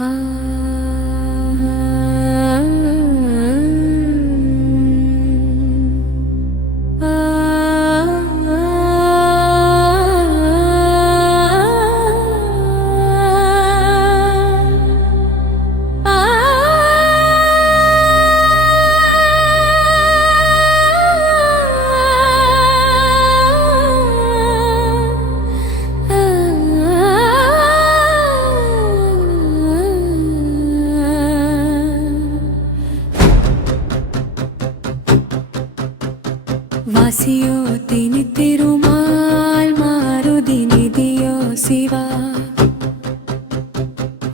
Ah. வாசியோ தினி Thirumal Maruti நிதியோ Siva.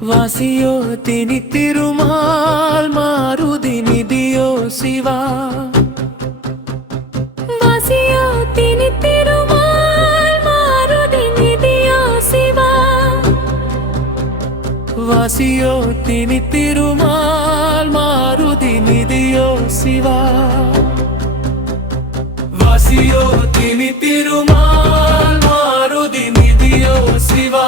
வாசியோ தினி Thirumal Maruti நிதியோ Siva. வாசியோ தினி Thirumal Maruti நிதியோ Siva. வாசியோ தினி Thirumal Maruti நிதியோ Siva. मिमाुदिनि तियो Shiva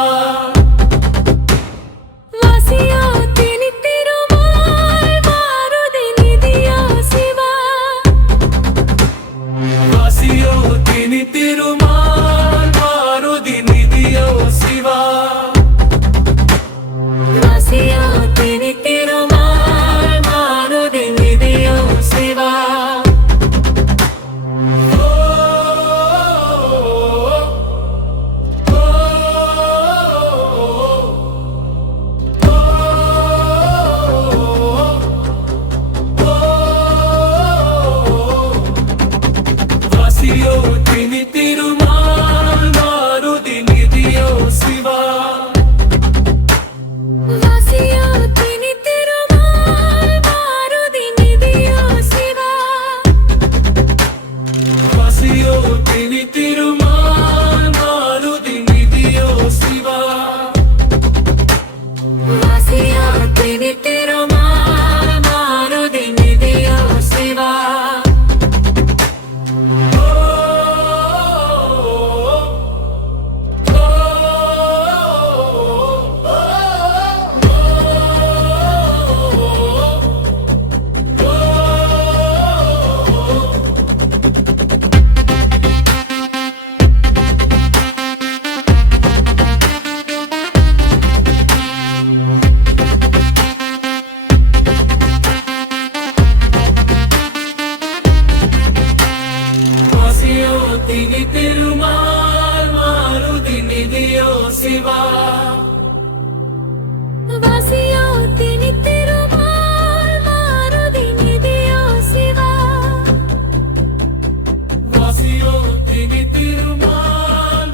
தினி Thirumal Maruti நிதியோ Siva. வாசியோ தினி Thirumal Maruti நிதியோ Siva. வாசியோ தினி Thirumal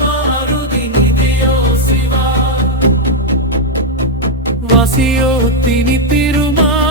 வாசியோ தினி Thirumal